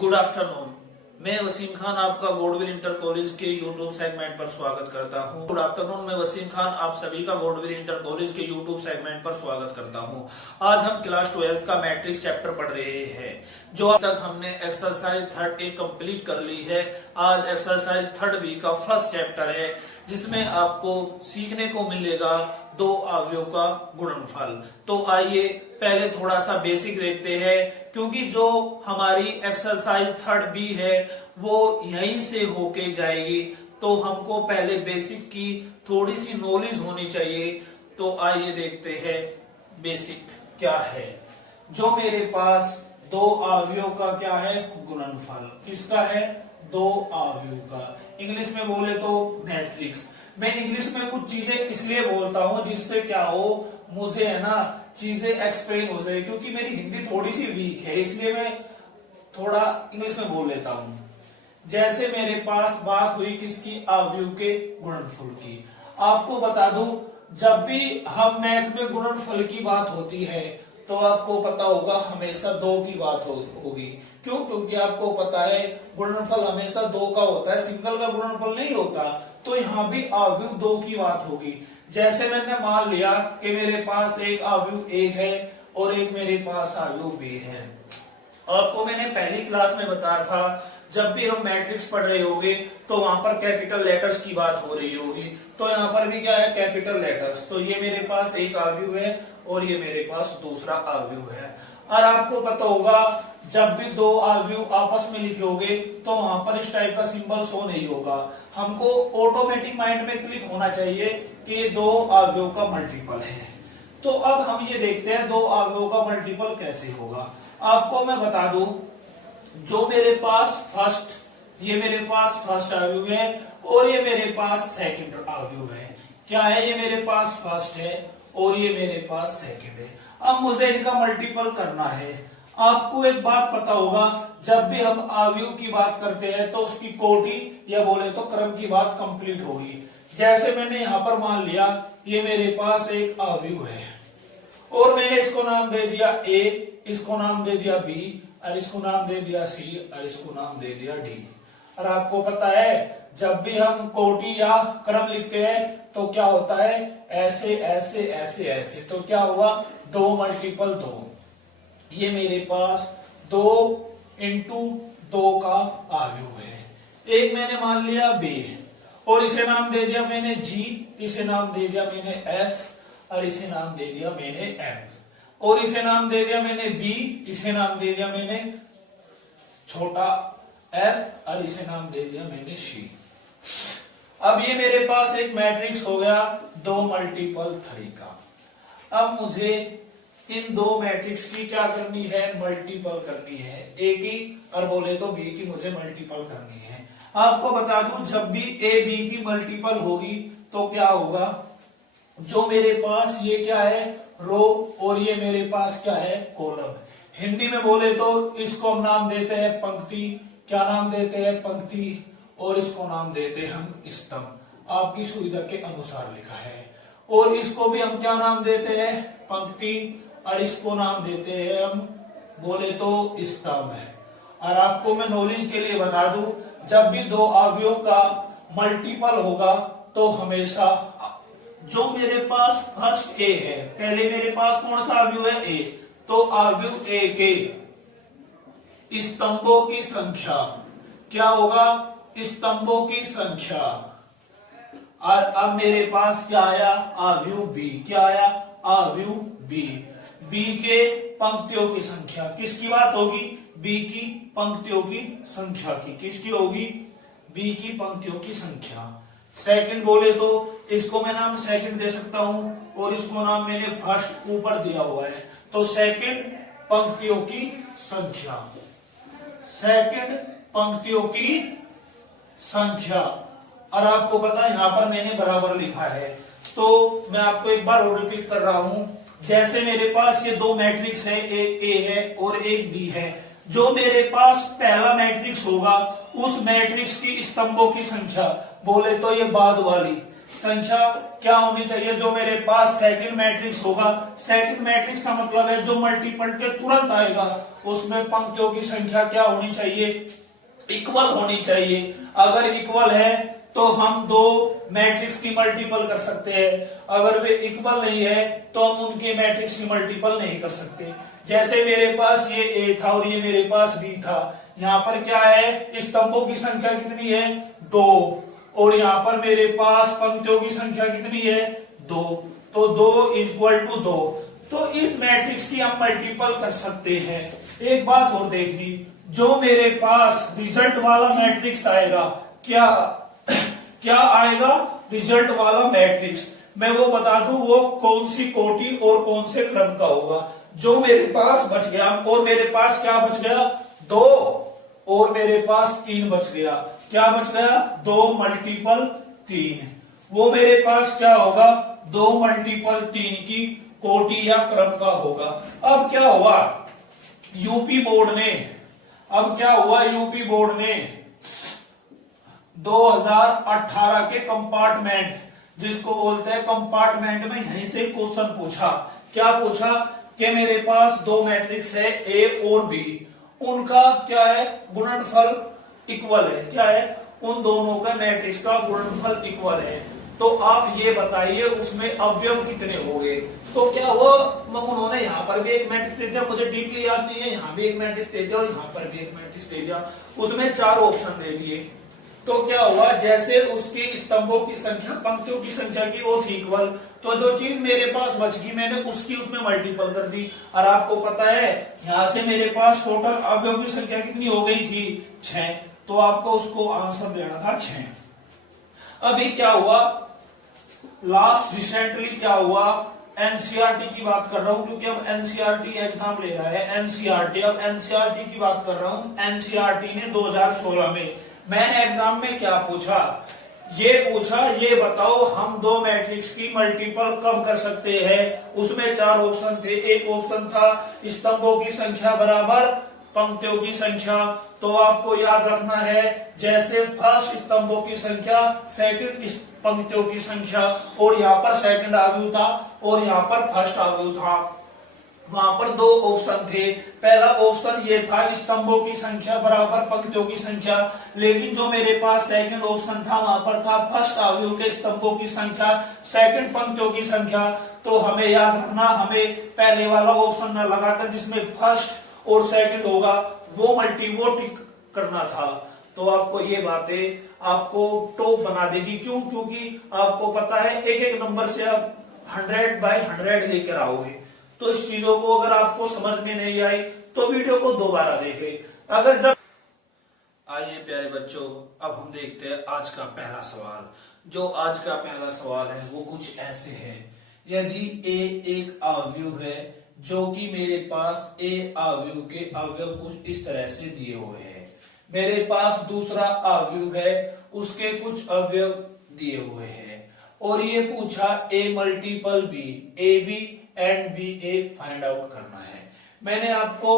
Good afternoon. मैं वसीम खान आपका गॉडविल inter college के यूट्यूब सेगमेंट पर स्वागत करता हूं। गुड आफ्टरनून, मैं वसीम खान आप सभी का गॉडविल इंटर कॉलेज के यूट्यूब सेगमेंट पर स्वागत करता हूं। आज हम क्लास 12 का मैट्रिक्स चैप्टर पढ़ रहे हैं, जो अब तक हमने एक्सरसाइज 3 कंप्लीट कर ली है। आज एक्सरसाइज 3 का फर्स्ट चैप्टर है, जिसमें आपको सीखने को मिलेगा दो अवयव का गुणनफल। तो आइए पहले थोड़ा सा बेसिक देखते हैं, क्योंकि जो हमारी एक्सरसाइज 3 है वो यहीं से होके जाएगी, तो हमको पहले बेसिक की थोड़ी सी नॉलेज होनी चाहिए। तो आइए देखते हैं बेसिक क्या है। जो मेरे पास दो अवयव का क्या है गुणनफल, किसका है? दो अवयव का। इंग्लिश में बोले तो मैट्रिक्स। मैं इंग्लिश में कुछ चीजें इसलिए बोलता हूं जिससे क्या हो, मुझे है ना चीजें एक्सप्लेन हो जाए, क्योंकि मेरी हिंदी थोड़ी सी वीक है, इसलिए मैं थोड़ा इंग्लिश में बोल लेता हूं। जैसे मेरे पास बात हुई किसकी? अवयव के गुणनफल की। आपको बता दूं, जब भी हम मैथ में गुणनफल की बात होती है तो आपको पता होगा हमेशा दो की बात होगी। क्यों? क्योंकि आपको पता है गुणनफल हमेशा दो का होता है, सिंगल का गुणनफल नहीं होता। तो यहाँ भी अवयव दो की बात होगी। जैसे मैंने मान लिया कि मेरे पास एक अवयव एक है और एक मेरे पास अवयव बी है। आपको मैंने पहली क्लास में बताया था, जब भी हम मैट्रिक्स पढ़ रहे होंगे तो वहां पर कैपिटल लेटर्स की बात हो रही होगी। तो यहाँ पर भी क्या है? Capital letters. तो ये मेरे पास एक अवयव है और ये मेरे पास दूसरा अवयव है। और आपको पता होगा, जब भी दो अवयव आपस में लिखे होंगे तो वहां पर इस टाइप का सिंबल शो नहीं होगा। हमको ऑटोमेटिक माइंड में क्लिक होना चाहिए कि ये दो अवयव का मल्टीपल है। तो अब हम ये देखते हैं दो अवयव का मल्टीपल कैसे होगा। आपको मैं बता दूं, जो मेरे पास ये मेरे पास फर्स्ट अवयव है और ये मेरे पास सेकंड अवयव है। क्या है? ये मेरे पास फर्स्ट है और ये मेरे पास सेकंड है। अब मुझे इनका मल्टीपल करना है। आपको एक बात पता होगा, जब भी हम अवयव की बात करते हैं तो उसकी कोटि या बोले तो क्रम की बात कंप्लीट होगी। जैसे मैंने यहाँ पर मान लिया ये मेरे पास एक अवयव है और मैंने इसको नाम दे दिया ए, इसको नाम दे दिया बी, और इसको नाम दे दिया सी, और इसको नाम दे दिया डी। और आपको पता है, जब भी हम कोटि या क्रम लिखते हैं तो क्या होता है? ऐसे ऐसे ऐसे ऐसे। तो क्या हुआ? दो मल्टीपल दो। ये मेरे पास 2 इंटू 2 का अवयव है। एक मैंने मान लिया बी और इसे नाम दे दिया मैंने जी, इसे नाम दे दिया मैंने एफ, और इसे नाम दे दिया मैंने एम, और इसे नाम दे दिया मैंने बी, इसे नाम दे दिया मैंने छोटा एफ, और इसे नाम दे दिया मैंने सी। अब ये मेरे पास एक मैट्रिक्स हो गया दो मल्टीपल 3 का। अब मुझे इन दो मैट्रिक्स की क्या करनी है? मल्टीपल करनी है। ए की और बोले तो बी की मुझे मल्टीपल करनी है। आपको बता दूं, जब भी ए बी की मल्टीपल होगी तो क्या होगा? जो मेरे पास ये क्या है? रो, और ये मेरे पास क्या है? कॉलम। हिंदी में बोले तो इसको हम नाम देते हैं पंक्ति। क्या नाम देते हैं? पंक्ति। और इसको नाम देते हैं हम स्तंभ। आपकी सुविधा के अनुसार लिखा है। और इसको भी हम क्या नाम देते हैं? पंक्ति। और इसको नाम देते हैं हम बोले तो स्तंभ है। और आपको मैं नॉलेज के लिए बता दूं, जब भी दो अवयव का मल्टीपल होगा तो हमेशा जो मेरे पास फर्स्ट ए है, पहले मेरे पास कौन सा अवयव है? ए। तो अवयव ए के स्तंभों की संख्या क्या होगा? स्तंभों की संख्या। और अब मेरे पास क्या आया? अवयव बी। क्या आया? अवयव बी। बी के पंक्तियों की संख्या। किसकी बात होगी? बी की पंक्तियों की संख्या की। किसकी होगी? बी की पंक्तियों की संख्या। सेकंड बोले तो इसको मैं नाम सेकंड दे सकता हूं और इसको नाम मैंने फर्स्ट ऊपर दिया हुआ है। तो सेकंड पंक्तियों की संख्या, सेकंड पंक्तियों की संख्या। और आपको पता है यहां पर मैंने बराबर लिखा है। तो मैं आपको एक बार और रिपीट कर रहा हूं। जैसे मेरे पास ये दो मैट्रिक्स है, एक ए है और एक बी है। जो मेरे पास पहला मैट्रिक्स होगा उस मैट्रिक्स की स्तंभों की संख्या बोले तो ये बाद वाली, संख्या क्या होनी चाहिए, जो मेरे पास सेकंड मैट्रिक्स होगा। सेकंड मैट्रिक्स का मतलब है जो मल्टीपल के तुरंत आएगा, उसमें पंक्तियों की संख्या क्या होनी चाहिए, इक्वल होनी चाहिए। अगर इक्वल है तो हम दो मैट्रिक्स की मल्टीपल कर सकते हैं, अगर वे इक्वल नहीं है तो हम उनके मैट्रिक्स की मल्टीपल नहीं कर सकते। जैसे मेरे पास ये ए था और ये मेरे पास बी था, यहाँ पर क्या है, स्तंभों की संख्या कितनी है, 2, और यहाँ पर मेरे पास पंक्तियों की संख्या कितनी है, 2, तो 2 इक्वल टू 2। तो इस मैट्रिक्स की हम मल्टीपल कर सकते हैं। एक बात और देखनी, जो मेरे पास रिजल्ट वाला मैट्रिक्स आएगा, क्या क्या आएगा, रिजल्ट वाला मैट्रिक्स, मैं वो बता दूं वो कौन सी कोटि और कौन से क्रम का होगा। जो मेरे पास बच गया, और मेरे पास क्या बच गया, 2, और मेरे पास 3 बच गया। क्या बच गया, 2 मल्टीपल 3, वो मेरे पास क्या होगा, 2 मल्टीपल 3 की कोटि या क्रम का होगा। अब क्या हुआ, यूपी बोर्ड ने, अब क्या हुआ, यूपी बोर्ड ने 2018 के कंपार्टमेंट, जिसको बोलते हैं कंपार्टमेंट में, यहीं से क्वेश्चन पूछा। क्या पूछा कि मेरे पास दो मैट्रिक्स है ए और बी, उनका क्या है, गुणनफल इक्वल है। क्या है, उन दोनों का मैट्रिक्स का गुणनफल इक्वल है, तो आप ये बताइए उसमें अवयव कितने हो गए। तो क्या हुआ, उन्होंने यहाँ पर भी एक मैट्रिक्स दे दिया, मुझे डीपली याद नहीं है, यहाँ भी एक मैट्रिक्स दे दिया और यहाँ पर भी एक मैट्रिक्स दे दिया, उसमें 4 ऑप्शन दे दिए। तो क्या हुआ, जैसे उसकी स्तंभों की संख्या पंक्तियों की संख्या की वो थी इक्वल, तो जो चीज मेरे पास बच गई मैंने उसकी उसमें मल्टीपल कर दी। और आपको पता है यहां से मेरे पास टोटल अवयव की संख्या कितनी हो गई थी, 6, तो आपको उसको आंसर देना था 6। अभी क्या हुआ, लास्ट रिसेंटली क्या हुआ, एनसीईआरटी की बात कर रहा हूं क्योंकि अब एनसीईआरटी एग्जाम ले रहा है। एनसीईआरटी, अब एनसीईआरटी की बात कर रहा हूं। एनसीईआरटी ने 2016 में मैंने एग्जाम में क्या पूछा, ये पूछा, ये बताओ हम दो मैट्रिक्स की मल्टीपल कब कर सकते हैं। उसमें 4 ऑप्शन थे। एक ऑप्शन था स्तंभों की संख्या बराबर पंक्तियों की संख्या, तो आपको याद रखना है जैसे फर्स्ट स्तंभों की संख्या, सेकंड पंक्तियों की संख्या, और यहाँ पर सेकंड अवयव था और यहाँ पर फर्स्ट अवयव था। वहां पर 2 ऑप्शन थे। पहला ऑप्शन ये था स्तंभों की संख्या बराबर पंक्तियों की संख्या, लेकिन जो मेरे पास सेकंड ऑप्शन था वहां पर था फर्स्ट अवयव के स्तंभों की संख्या, सेकंड पंक्तियों की संख्या। तो हमें याद रखना, हमें पहले वाला ऑप्शन न लगाकर जिसमें फर्स्ट और सेकंड होगा वो टिक करना था। तो आपको ये बातें आपको टॉप बना देगी। क्यों, क्योंकि आपको पता है एक एक नंबर से आप 100 बाय 100 लेकर आओगे। तो इस चीजों को अगर आपको समझ में नहीं आई तो वीडियो को दोबारा देखें। अगर जब आइए प्यारे बच्चों, अब हम देखते हैं आज का पहला सवाल। जो आज का पहला सवाल है वो कुछ ऐसे है, यदि ए एक अवयव है, जो कि मेरे पास ए अवयव के अवयव कुछ इस तरह से दिए हुए हैं, मेरे पास दूसरा अवयव है उसके कुछ अवयव दिए हुए हैं, और ये पूछा A multiple B, A B and B A find out करना है। मैंने आपको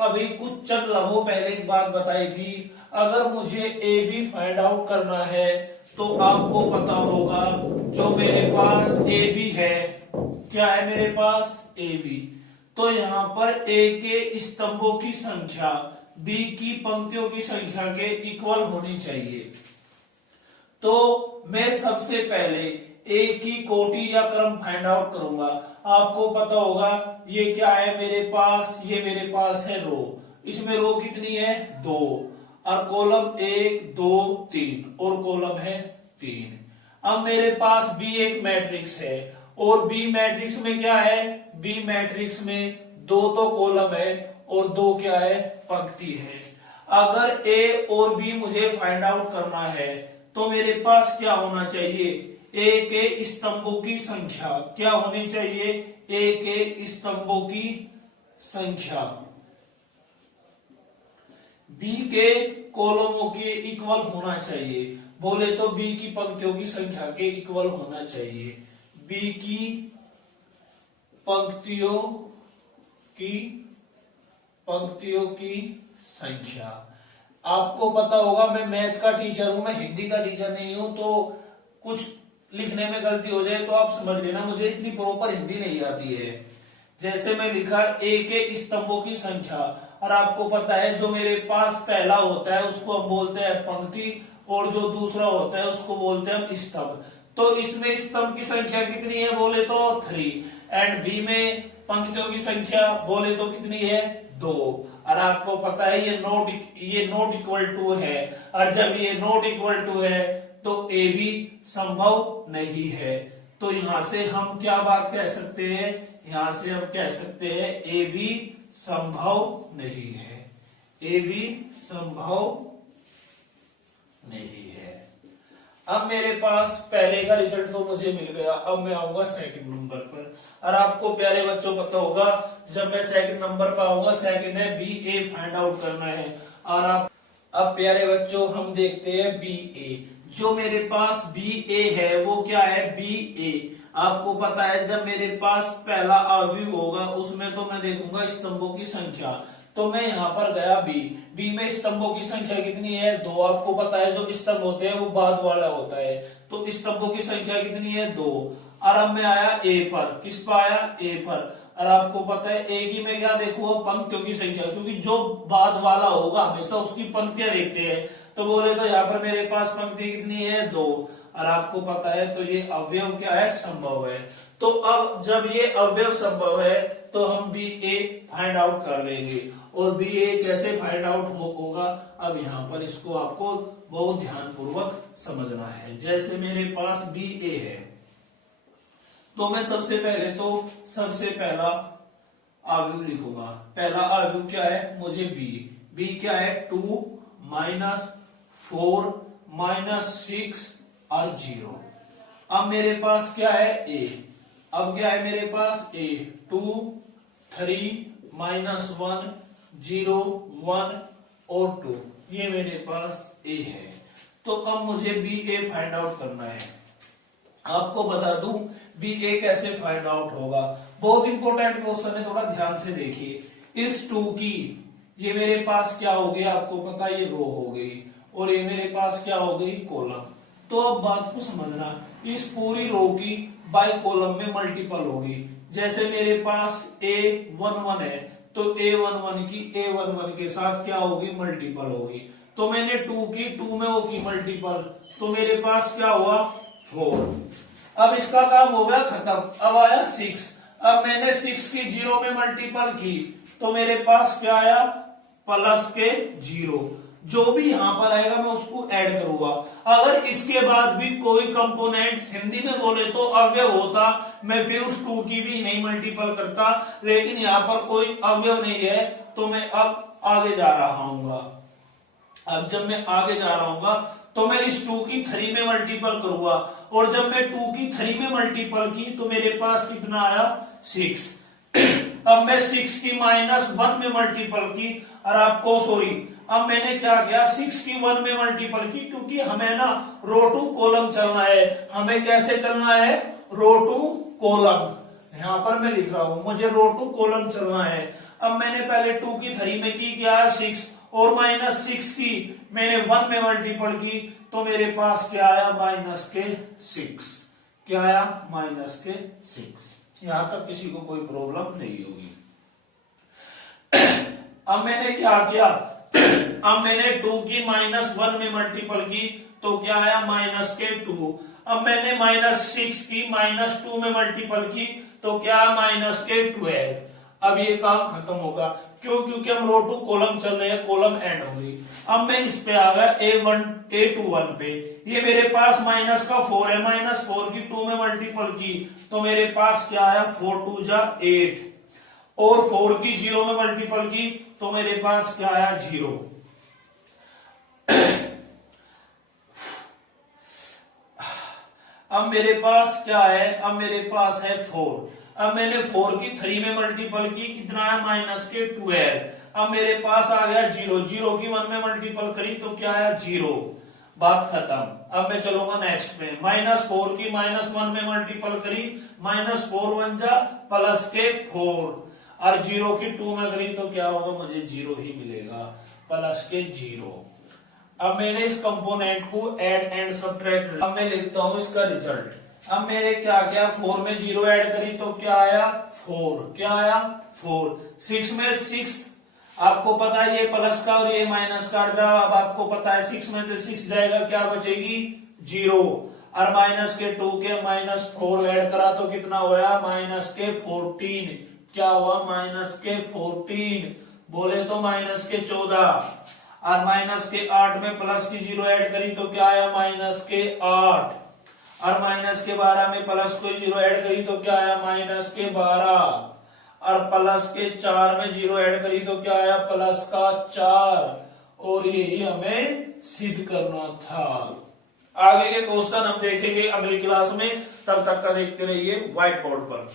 अभी कुछ चंद लम्हों पहले एक बात बताई थी, अगर मुझे ए बी फाइंड आउट करना है तो आपको पता होगा जो मेरे पास ए बी है, क्या है मेरे पास ए बी, तो यहाँ पर ए के स्तंभों की संख्या बी की पंक्तियों की संख्या के इक्वल होनी चाहिए। तो मैं सबसे पहले ए की कोटि या क्रम फाइंड आउट करूंगा। आपको पता होगा ये क्या है मेरे पास, ये मेरे पास है रो, इसमें रो कितनी है 2, और कॉलम 1 2 3 और कॉलम है 3। अब मेरे पास बी एक मैट्रिक्स है, और बी मैट्रिक्स में क्या है, बी मैट्रिक्स में 2 तो कॉलम है और 2 क्या है, पंक्ति है। अगर ए और बी मुझे फाइंड आउट करना है तो मेरे पास क्या होना चाहिए, ए के स्तंभों की संख्या क्या होनी चाहिए, ए के स्तंभों की संख्या बी के कॉलमों के इक्वल होना चाहिए। बोले तो बी की पंक्तियों की संख्या के इक्वल होना चाहिए। बी की पंक्तियों की संख्या। आपको पता होगा मैं मैथ का टीचर हूं, मैं हिंदी का टीचर नहीं हूं, तो कुछ लिखने में गलती हो जाए तो आप समझ लेना, मुझे इतनी प्रॉपर हिंदी नहीं आती है। जैसे मैं लिखा ए के स्तंभों की संख्या, और आपको पता है जो मेरे पास पहला होता है उसको हम बोलते हैं पंक्ति, और जो दूसरा होता है उसको बोलते हैं हम स्तंभ। तो इसमें स्तंभ की संख्या कितनी है बोले तो 3, एंड बी में पंक्तियों की संख्या बोले तो कितनी है 2। और आपको पता है ये नॉट इक्वल टू है, और जब ये नॉट इक्वल टू है तो ए भी संभव नहीं है। तो यहां से हम क्या बात कह सकते हैं, यहां से हम कह सकते हैं ए भी संभव नहीं है, ए भी संभव नहीं है। अब मेरे पास पहले का रिजल्ट तो मुझे मिल गया, अब मैं आऊंगा सेकंड नंबर पर। और आपको प्यारे बच्चों पता होगा जब मैं सेकंड नंबर पर आऊंगा, सेकंड है बी ए फाइंड आउट करना है। और अब प्यारे बच्चों हम देखते हैं बी ए। जो मेरे पास बी ए है वो क्या है बी ए। आपको पता है जब मेरे पास पहला अवयव होगा उसमें तो मैं देखूंगा स्तंभों की संख्या। तो मैं यहाँ पर गया बी में स्तंभों की संख्या कितनी है 2। आपको पता है जो स्तंभ होते हैं वो बाद वाला होता है, तो स्तंभों की संख्या कितनी है 2। और अब मैं आया ए पर, किस पर आया ए पर। और आपको पता है ए की मैं क्या देखूंगा पंक्तियों की संख्या, क्योंकि जो बाद वाला होगा हमेशा उसकी पंक्तियां देखते हैं। तो बोले तो यहाँ पर मेरे पास पंक्ति कितनी है 2। और आपको पता है तो ये अवयव क्या है संभव है। तो अब जब ये अवयव संभव है तो हम बी ए फाइंड आउट कर लेंगे। और बी ए कैसे फाइंड आउट होगा, अब यहाँ पर इसको आपको बहुत ध्यानपूर्वक समझना है। जैसे मेरे पास बी ए है तो मैं सबसे पहला अवयव लिखूंगा। पहला अवयव क्या है मुझे बी क्या है 2 -4 -6 और 0। अब मेरे पास क्या है ए, अब क्या है मेरे पास ए 2 3 -1 0 1 और 2, ये मेरे पास ए है। तो अब मुझे बी ए फाइंड आउट करना है। आपको बता दूं बी ए कैसे फाइंड आउट होगा, बहुत इंपॉर्टेंट क्वेश्चन है, थोड़ा ध्यान से देखिए। इस 2 की ये मेरे पास क्या हो गया, आपको पता है ये रो हो गई, और ये मेरे पास क्या हो गई कॉलम। तो अब बात को समझना, इस पूरी रो की बाय कॉलम में मल्टीपल होगी। जैसे मेरे पास A11 है तो A11 की A11 के साथ क्या होगी मल्टीपल होगी। तो मैंने 2 की 2 में वो की मल्टीपल, तो मेरे पास क्या हुआ 4। अब इसका काम हो गया खत्म। अब आया 6, अब मैंने 6 की 0 में मल्टीपल की तो मेरे पास क्या आया प्लस के 0। जो भी यहां पर आएगा मैं उसको ऐड करूंगा। अगर इसके बाद भी कोई कंपोनेंट हिंदी में बोले तो अवयव होता, मैं फिर उस 2 की भी यही मल्टीपल करता, लेकिन यहाँ पर कोई अवयव नहीं है तो मैं अब आगे जा रहा हूँ। अब जब मैं आगे जा रहा हूँ तो मैं इस 2 की 3 में मल्टीपल करूंगा, और जब मैं 2 की 3 में मल्टीपल की तो मेरे पास कितना आया 6। अब मैं 6 की -1 में मल्टीपल की, और आपको अब मैंने क्या किया 6 की 1 में मल्टीपल की, क्योंकि हमें ना रो टू कॉलम चलना है। हमें कैसे चलना है रो टू कॉलम। यहां पर मैं लिख रहा हूं मुझे रो टू कॉलम चलना है। अब मैंने पहले 2 की 3 में की क्या है 6, और -6 की मैंने 1 में मल्टीपल की तो मेरे पास क्या आया -6। क्या आया -6। यहां तक किसी को कोई प्रॉब्लम नहीं होगी। अब मैंने क्या किया, अब मैंने 2 की -1 में मल्टीपल की तो क्या आया -2। अब मैंने -6 की -2 में मल्टीपल की तो क्या -12। अब ये काम खत्म होगा, क्यों, क्योंकि हम रो टू कॉलम चल रहे हैं, कॉलम एंड हो गई। अब मैं इस पे आ गया A21 पे, ये मेरे पास -4 है, -4 की 2 में मल्टीपल की तो मेरे पास क्या आया 4 2 जा 8, और 4 की 0 में मल्टीपल की तो मेरे पास क्या आया 0। अब मेरे पास क्या है, अब मेरे पास है 4। अब मैंने 4 की 3 में मल्टीपल की, कितना है -12। अब मेरे पास आ गया 0, 0 की 1 में मल्टीपल करी तो क्या आया 0। बात खत्म। अब मैं चलूंगा नेक्स्ट पे, -4 की -1 में मल्टीपल करी, -4 1 जा +4, और 0 की 2 में करी तो क्या होगा मुझे 0 ही मिलेगा, +0। अब मैंने इस कंपोनेंट को ऐड एंड सब्ट्रैक्ट, अब मैं लिखता हूं इसका रिजल्ट। अब मेरे क्या क्या 4 में 0 ऐड करी तो क्या आया 4, क्या आया 4। 6 में 6 आपको पता है ये प्लस का और ये माइनस का, अब आपको पता है 6 में से 6 जाएगा, क्या बचेगी 0। और माइनस के 2 के -4 ऐड करा तो कितना हुआ माइनस के 14, क्या हुआ माइनस के 14, बोले तो माइनस के 14। और माइनस के 8 में प्लस की 0 ऐड करी तो क्या आया माइनस के 8। और माइनस के 12 में प्लस को 0 ऐड करी तो क्या आया माइनस के 12। और प्लस के 4 में 0 ऐड करी तो क्या आया प्लस का 4। और यही हमें सिद्ध करना था। आगे के क्वेश्चन हम देखेंगे अगली क्लास में, तब तक का देखते रहिए व्हाइट बोर्ड पर।